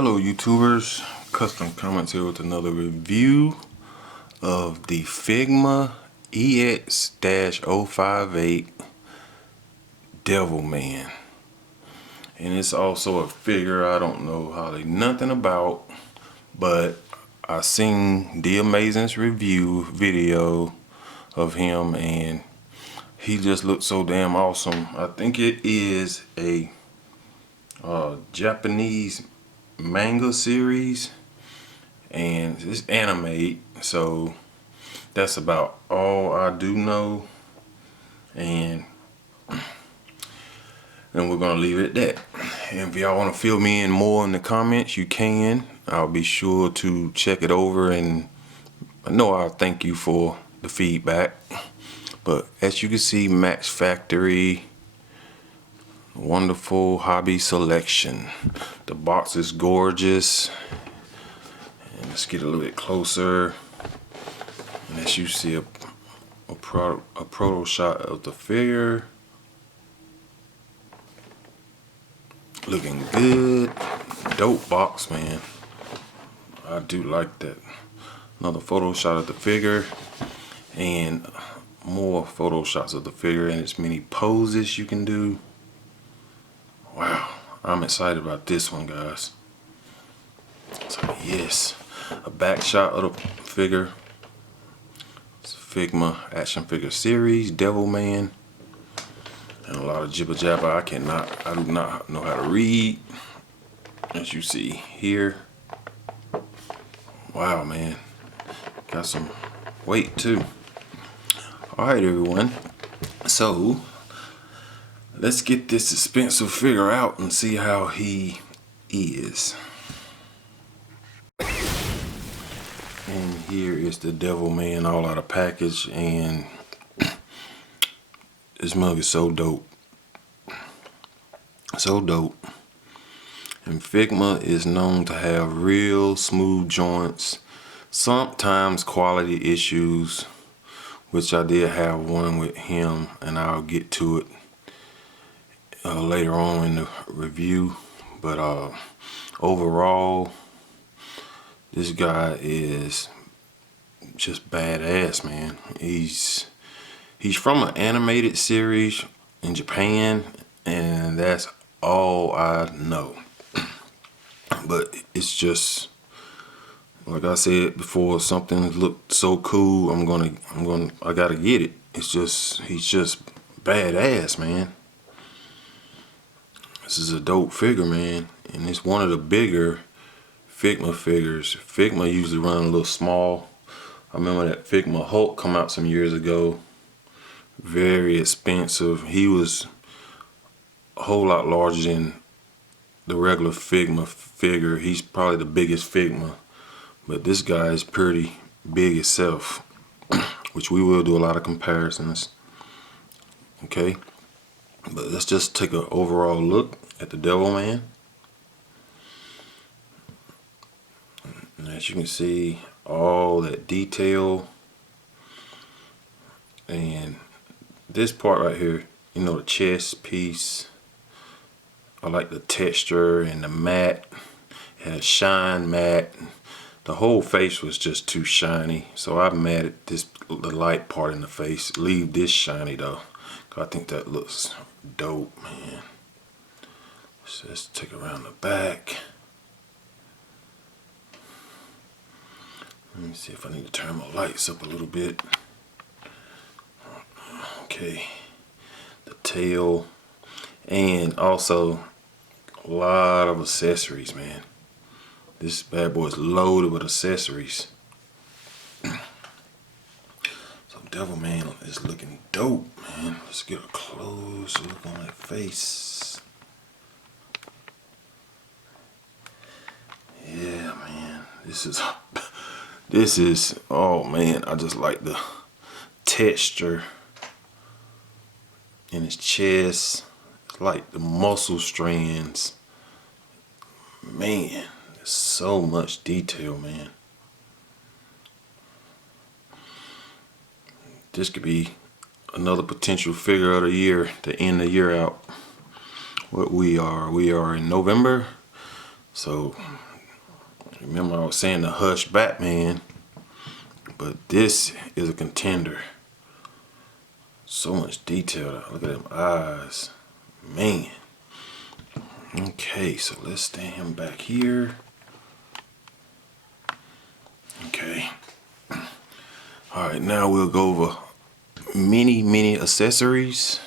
Hello YouTubers, Custom Comments here with another review of the Figma EX-058 Devilman. And it's also a figure I don't know hardly nothing about, but I seen the Amazing's review video of him and he just looked so damn awesome. I think it is a Japanese manga series and it's anime, so that's about all I do know, and we're gonna leave it at that. And if y'all want to fill me in more in the comments, you can. I'll be sure to check it over, and I know I'll thank you for the feedback. But as you can see, Max Factory, wonderful hobby selection. The box is gorgeous, and let's get a little bit closer. And as you see, a proto shot of the figure, looking good. Dope box, man. I do like that. Another photo shot of the figure, and more photo shots of the figure and its many poses you can do. Wow, I'm excited about this one, guys. So yes, a back shot of the figure. It's Figma action figure series, Devilman, and a lot of jibber jabber. I do not know how to read, as you see here. Wow, man, got some weight too. All right, everyone. So let's get this expensive figure out and see how he is. And here is the Devilman all out of package, and this mug is so dope. So dope. And Figma is known to have real smooth joints, sometimes quality issues, which I did have one with him, and I'll get to it later on in the review. But overall, this guy is just badass, man. He's from an animated series in Japan, and that's all I know. But it's just, like I said before, something looked so cool, I gotta get it. It's just, he's just badass, man. This is a dope figure, man, and it's one of the bigger Figma figures. Figma usually run a little small. I remember that Figma Hulk come out some years ago. Very expensive. He was a whole lot larger than the regular Figma figure. He's probably the biggest Figma, but this guy is pretty big itself, which we will do a lot of comparisons. Okay, but let's just take an overall look at the Devilman. And as you can see, all that detail, and this part right here, you know, the chest piece, I like the texture and the matte. It has shine matte. The whole face was just too shiny, so I matted the light part in the face. Leave this shiny though, 'cause I think that looks dope, man. So let's take it around the back. Let me see if I need to turn my lights up a little bit. Okay, the tail, and also a lot of accessories, man. This bad boy is loaded with accessories. So Devilman is looking dope, man. Let's get a close look on that face. Yeah, man, this is, oh man, I just like the texture in his chest. It's like the muscle strands. Man, there's so much detail, man. This could be another potential figure of the year to end the year out. What we are in November, so Remember I was saying the Hush Batman, but this is a contender. So much detail. Look at them eyes, man. Okay, so let's stand him back here. Okay. All right, now we'll go over many accessories.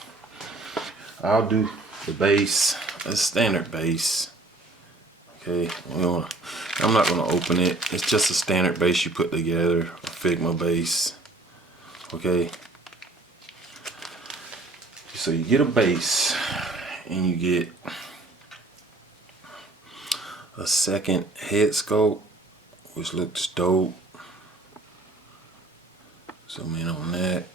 I'll do the base, a standard base. Okay, I'm not gonna open it. It's just a standard base you put together, a Figma base. Okay. So you get a base and you get a second head sculpt, which looks dope. Zoom in on that.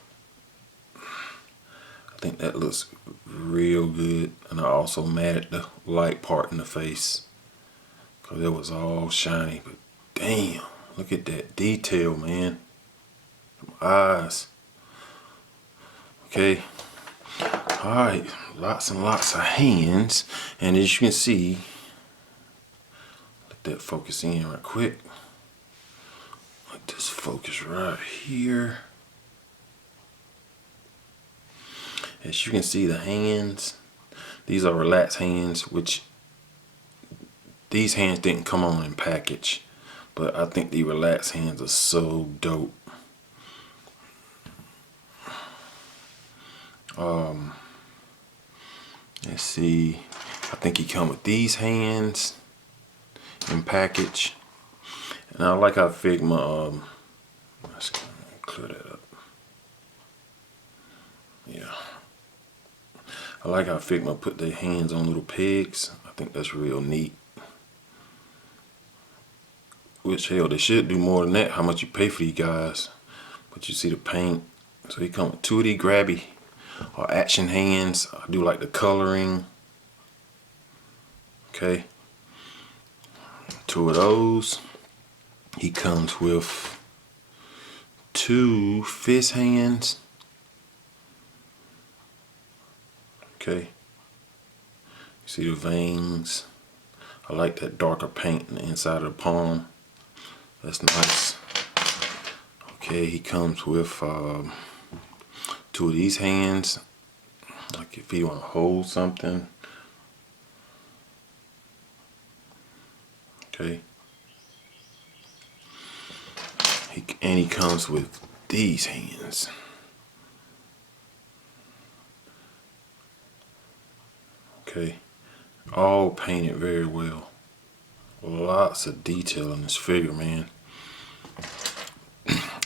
I think that looks real good. And I also matted the light part in the face, because it was all shiny. But damn, look at that detail, man. Them eyes. Okay. Alright, lots and lots of hands. And as you can see, let that focus in right quick. Let this focus right here. As you can see, the hands, these are relaxed hands, which these hands didn't come on in package, but I think the relaxed hands are so dope. Let's see, I think he come with these hands in package, and I like how Figma, let's clear that up. Yeah, I like how Figma put their hands on little pigs. I think that's real neat. Which, hell, they should do more than that. How much you pay for these guys? But you see the paint. So he come with 2D grabby or action hands. I do like the coloring. Okay. 2 of those. He comes with 2 fist hands. Okay. You see the veins. I like that darker paint on the inside of the palm. That's nice. Okay, he comes with 2 of these hands, like if you want to hold something. Okay. And he comes with these hands. Okay. All painted very well. Lots of detail in this figure, man.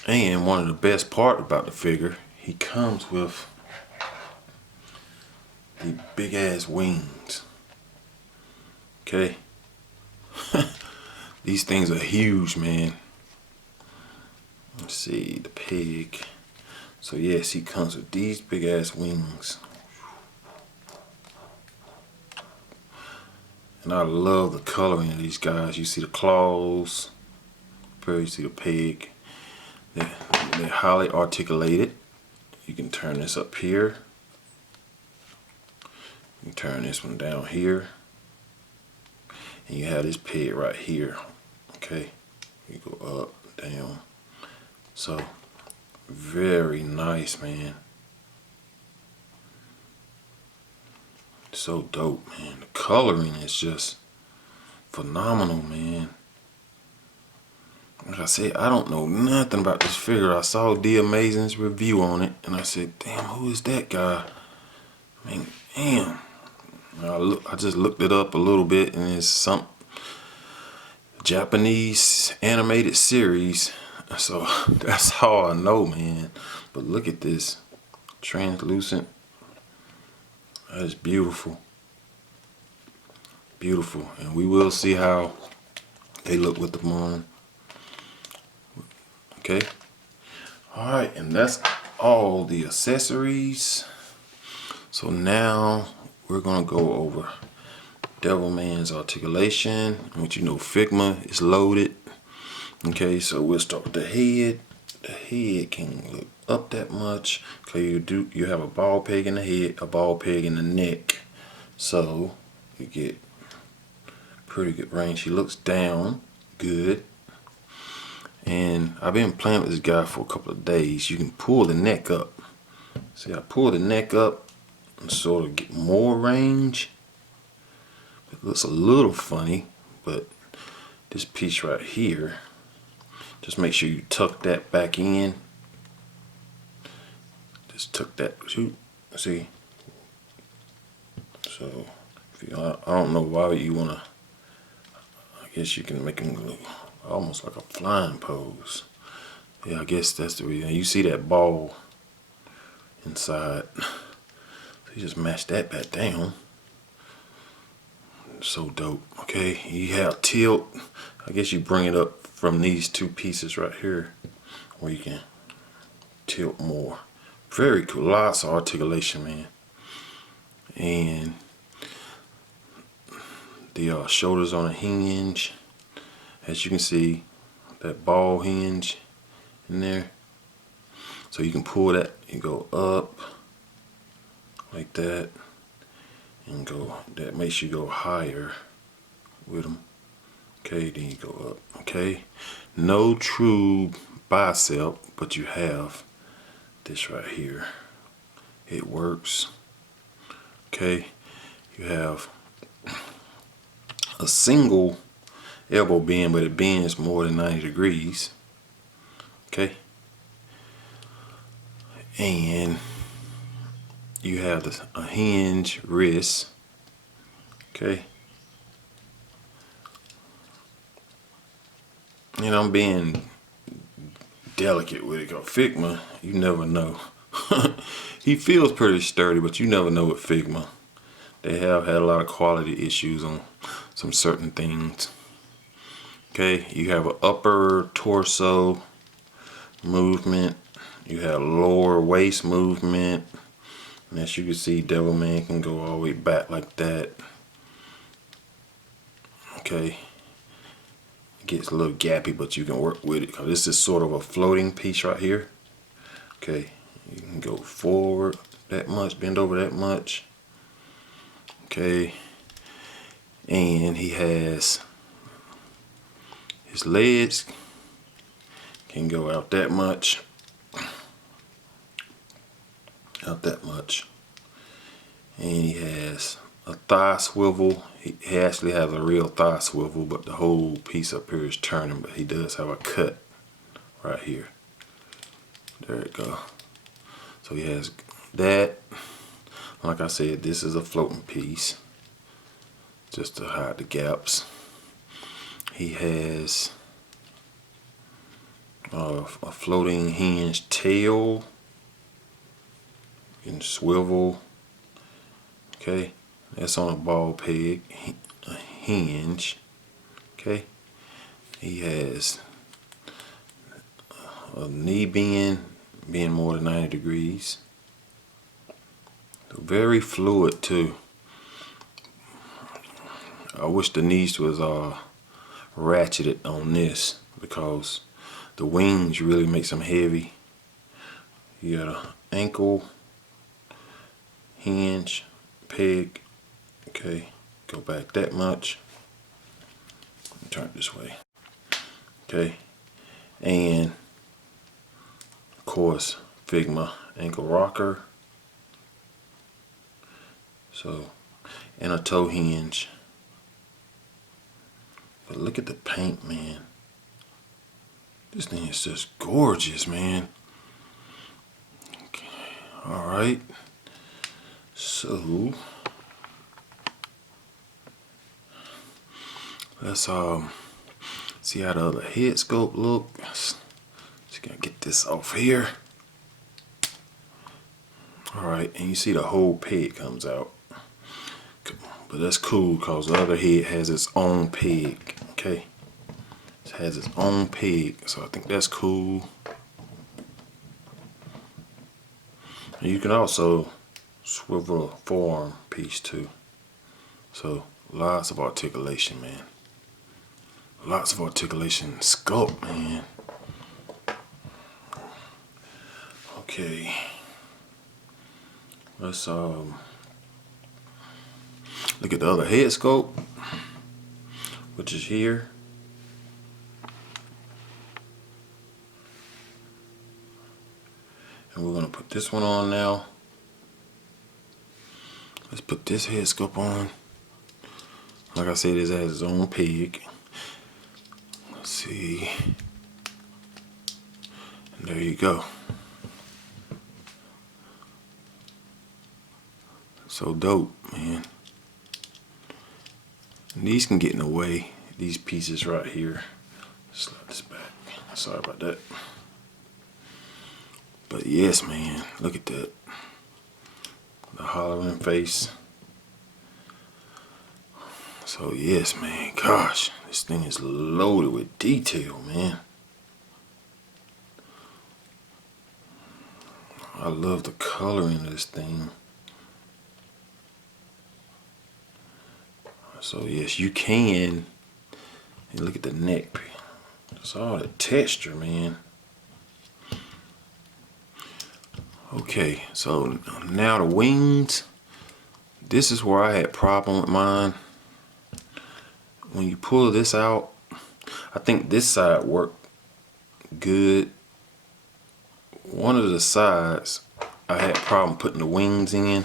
And one of the best part about the figure, he comes with the big ass wings. Okay. These things are huge, man. Let's see, the pig. So yes, he comes with these big ass wings. And I love the coloring of these guys. You see the claws. You see the pig. They're highly articulated. You can turn this up here. You can turn this one down here. And you have this pig right here. Okay. You go up, down. So, very nice, man. So dope, man. The coloring is just phenomenal, man. Like I said, I don't know nothing about this figure. I saw D Amazing's review on it, and I said, damn, who is that guy? I mean, damn. I just looked it up a little bit, and it's some Japanese animated series. So that's how I know, man. But look at this. Translucent. That is beautiful. Beautiful. And we will see how they look with them on. Okay. Alright, and that's all the accessories. So now we're gonna go over Devilman's articulation, which you know Figma is loaded. Okay, so we'll start with the head. The head can look up that much. Okay, you have a ball peg in the head, a ball peg in the neck. So you get pretty good range. He looks down, good. And I've been playing with this guy for a couple of days. You can pull the neck up. See, I pull the neck up and sort of get more range. It looks a little funny, but this piece right here, just make sure you tuck that back in. Just tuck that, shoot, see? So, if you, I don't know why you wanna, I guess you can make him look almost like a flying pose. Yeah, I guess that's the reason. You see that ball inside. So you just mash that back down. So dope. Okay, you have tilt. I guess you bring it up from these two pieces right here where you can tilt more. Very cool. Lots of articulation, man. And the shoulders on a hinge. As you can see, that ball hinge in there. So you can pull that and go up like that, and go, that makes you go higher with them. Okay, then you go up. Okay, no true bicep, but you have this right here. It works. Okay, you have a single elbow bend, but it bends more than 90 degrees. Okay, and you have a hinge wrist. Okay, and I'm being delicate with it, because Figma, you never know. He feels pretty sturdy, but you never know with Figma. They have had a lot of quality issues on some certain things. Okay, you have an upper torso movement. You have lower waist movement. And as you can see, Devilman can go all the way back like that. Okay, it gets a little gappy, but you can work with it, because this is sort of a floating piece right here. Okay, you can go forward that much, bend over that much. Okay, and he has his legs can go out that much, out that much, and he has a thigh swivel. He actually has a real thigh swivel, but the whole piece up here is turning, but he does have a cut right here. There it go. So he has that. Like I said, this is a floating piece, just to hide the gaps. He has a floating hinge tail. You can swivel. Okay, that's on a ball peg, a hinge. Okay, he has a knee bend more than 90 degrees. Very fluid too. I wish the knees was ratcheted on this, because the wings really makes them heavy. You got an ankle hinge peg. Okay, go back that much. Turn it this way. Okay, and of course Figma ankle rocker. So, and a toe hinge. But look at the paint, man. This thing is just gorgeous, man. Okay, all right. So let's see how the other head sculpt look. Just gotta get this off here. All right, and you see the whole peg comes out. But that's cool, because the other head has its own peg. Okay, it has its own peg, so I think that's cool. And you can also swivel a forearm piece too. So lots of articulation, man. Lots of articulation sculpt, man. Okay, let's look at the other head sculpt, which is here. And we're gonna put this one on now. Let's put this head sculpt on. Like I said, this has its own peg. Let's see. And there you go. So dope, man. And these can get in the way. These pieces right here. Slide this back. Sorry about that. But yes, man, look at that. The hollering face. So yes, man, gosh, this thing is loaded with detail, man. I love the coloring of this thing. So yes, you can. And look at the neck. It's all the texture, man. Okay, so now the wings. This is where I had problem with mine. When you pull this out, I think this side worked good. One of the sides, I had problem putting the wings in.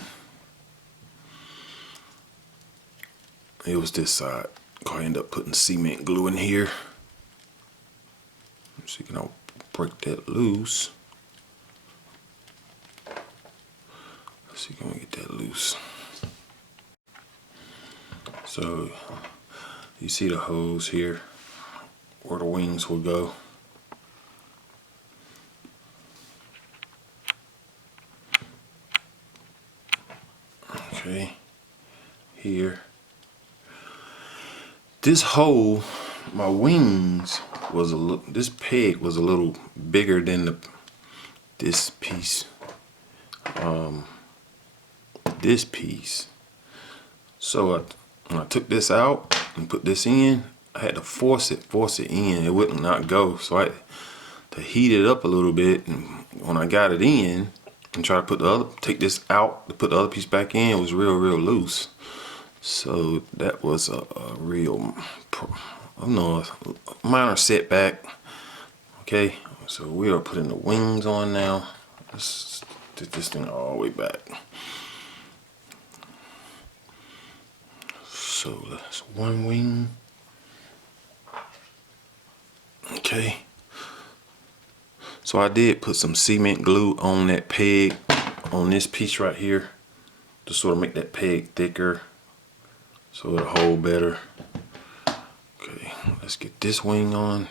It was this side. I ended up putting cement glue in here. So you can break that loose. Let's see, can we get that loose? So you see the holes here where the wings will go. Okay, here. This hole, my wings was a little, this peg was a little bigger than this piece. This piece. So when I took this out and put this in, I had to force it in. It would not go. So I had to heat it up a little bit, and when I got it in and try to take this out to put the other piece back in, it was real loose. So that was a real, I don't know, a minor setback. Okay, so we are putting the wings on now. Let's get this thing all the way back. So that's one wing. Okay. So I did put some cement glue on that peg, on this piece right here, to sort of make that peg thicker, so it'll hold better. Okay, let's get this wing on.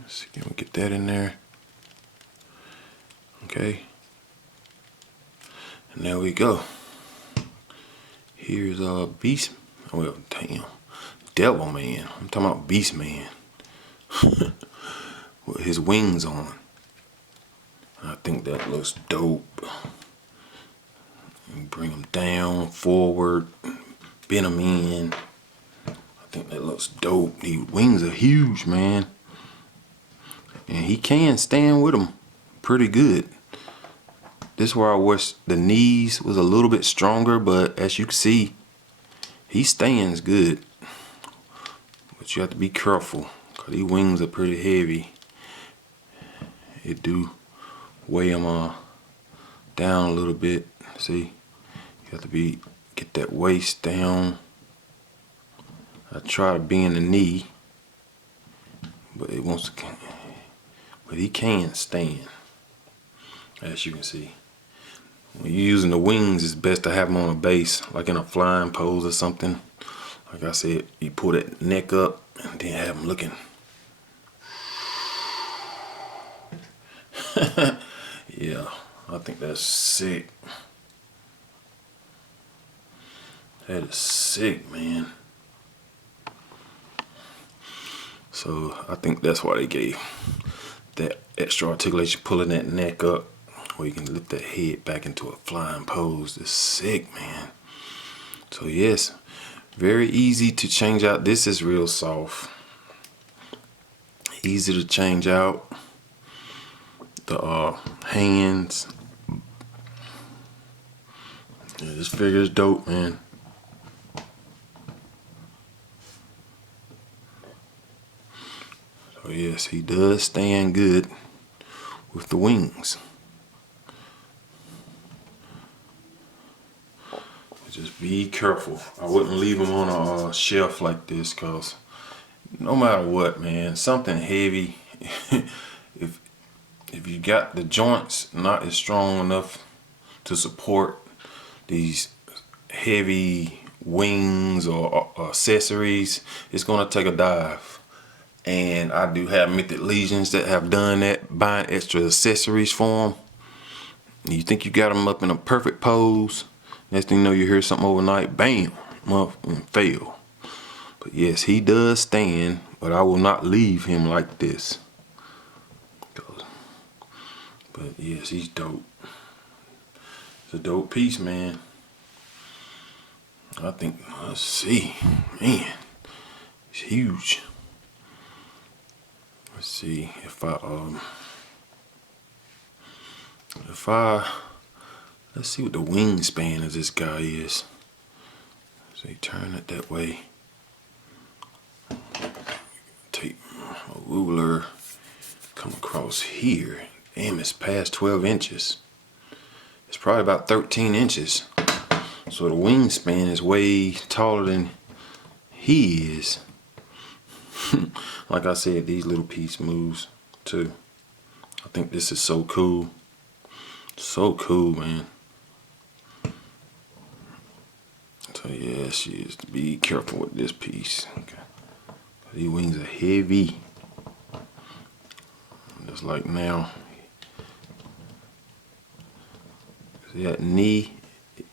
Let's see, can we get that in there? Okay. And there we go. Here's Beast. Well, damn. Devil Man. I'm talking about Beast Man. With his wings on. I think that looks dope. And bring them down, forward, bend them in. I think that looks dope. These wings are huge, man. And he can stand with them pretty good. This is where I wish the knees was a little bit stronger, but as you can see, he stands good. But you have to be careful, because these wings are pretty heavy. It do weigh them down a little bit. See, you have to get that waist down. I try to bend the knee, but it wants to, but he can stand, as you can see. When you're using the wings, it's best to have them on a base, like in a flying pose or something. Like I said, you pull that neck up and then have them looking. Yeah, I think that's sick. That is sick, man. So I think that's why they gave that extra articulation, pulling that neck up, where you can lift that head back into a flying pose. It's sick, man. So yes, very easy to change out. This is real soft. Easy to change out. The hands. Yeah, this figure is dope, man. So yes, he does stand good with the wings. Just be careful. I wouldn't leave him on a shelf like this, cause no matter what, man, something heavy, if you got the joints not as strong enough to support these heavy wings or accessories, it's gonna take a dive. And I do have mythic legions that have done that, buying extra accessories for them. You think you got them up in a perfect pose, next thing you know, you hear something overnight, bam, up and fail. But yes, he does stand, but I will not leave him like this. But yes, he's dope. It's a dope piece, man. I think, let's see, man, it's huge. Let's see if let's see what the wingspan of this guy is. So you turn it that way. Take a ruler, come across here. Damn, it's past 12 inches. It's probably about 13 inches. So the wingspan is way taller than he is. Like I said, these little piece moves too. I think this is so cool. So cool, man. So yes, just be careful with this piece. Okay. These wings are heavy. Just like now. See that knee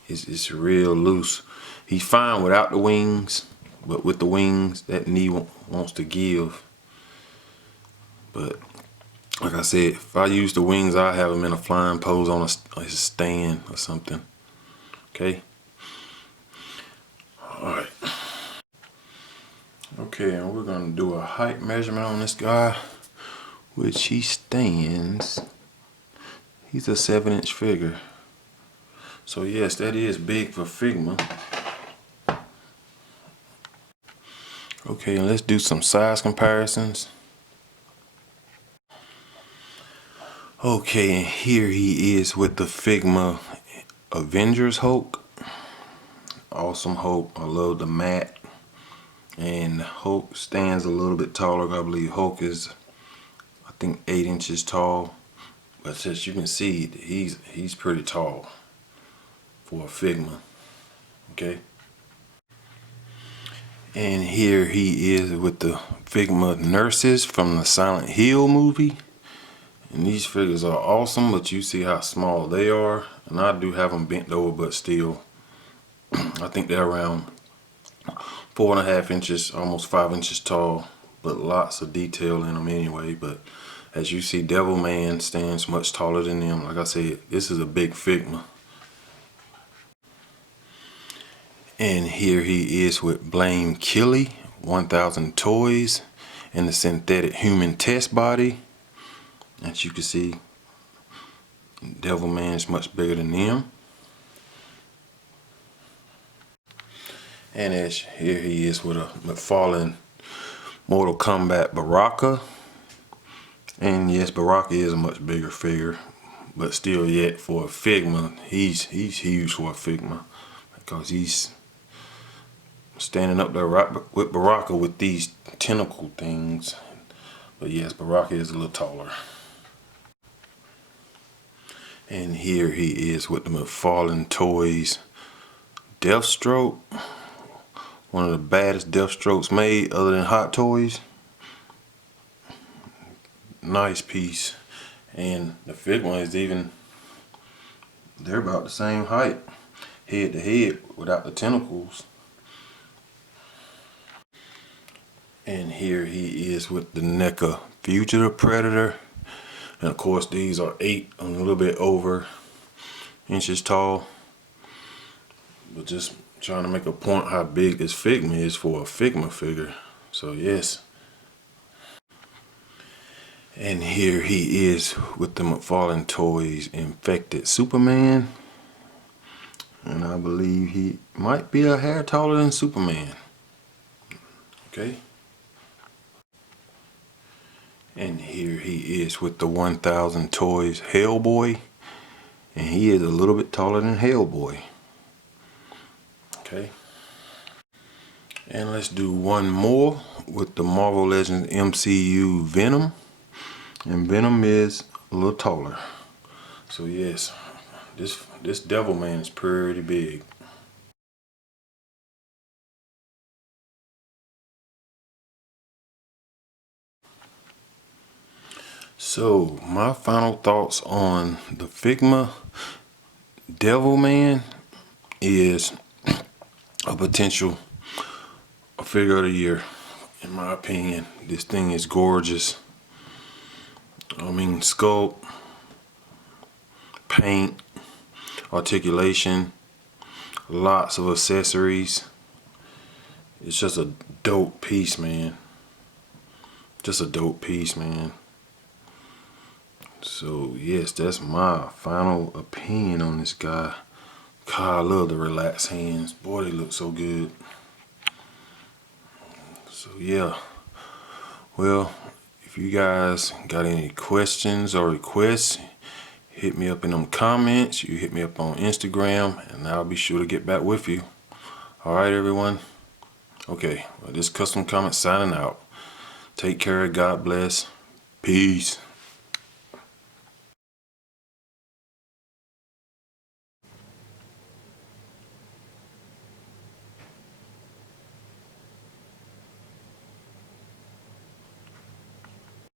is real loose. He's fine without the wings, but with the wings, that knee wants to give. But like I said, if I use the wings, I have him in a flying pose on a stand or something. Okay. All right. Okay, and we're gonna do a height measurement on this guy, which he stands. He's a 7-inch figure. So yes, that is big for Figma. Okay, and let's do some size comparisons. Okay, and here he is with the Figma Avengers Hulk. Awesome Hulk. I love the matte. And Hulk stands a little bit taller. I believe Hulk is, I think, 8 inches tall. But as you can see, he's pretty tall for a Figma. Okay. And here he is with the Figma nurses from the Silent Hill movie. And these figures are awesome, but you see how small they are. And I do have them bent over, but still, I think they're around 4.5 inches, almost 5 inches tall, but lots of detail in them anyway. But as you see, Devilman stands much taller than them. Like I said, this is a big Figma. And here he is with Blame Killy, 1000 Toys, and the synthetic human test body. As you can see, Devilman is much bigger than them. And as here he is with a McFarlane Mortal Kombat Baraka. And yes, Baraka is a much bigger figure, but still yet for a Figma, he's huge for a Figma, because he's standing up there right with Baraka with these tentacle things. But yes, Baraka is a little taller. And here he is with the McFarlane Toys Deathstroke. One of the baddest Deathstrokes made other than Hot Toys. Nice piece. And the Figma is even, they're about the same height, head to head, without the tentacles. And here he is with the NECA Fugitive Predator. And of course these are 8 and a little bit over inches tall. But just trying to make a point how big this Figma is for a Figma figure. So yes. And here he is with the McFarlane Toys Infected Superman. And I believe he might be a hair taller than Superman. Okay. And here he is with the 1000 Toys Hellboy. And he is a little bit taller than Hellboy. Okay. And let's do one more with the Marvel Legends MCU Venom. And Venom is a little taller. So yes, this Devilman is pretty big. So my final thoughts on the Figma Devilman is a potential figure of the year. In my opinion, this thing is gorgeous. I mean, sculpt, paint, articulation, lots of accessories. It's just a dope piece, man. Just a dope piece, man. So yes, that's my final opinion on this guy. God, I love the relaxed hands. Boy, they look so good. So yeah, well, if you guys got any questions or requests, hit me up in them comments. You hit me up on Instagram, and I'll be sure to get back with you. All right, everyone. Okay, well, this Custom Comment signing out. Take care. God bless. Peace.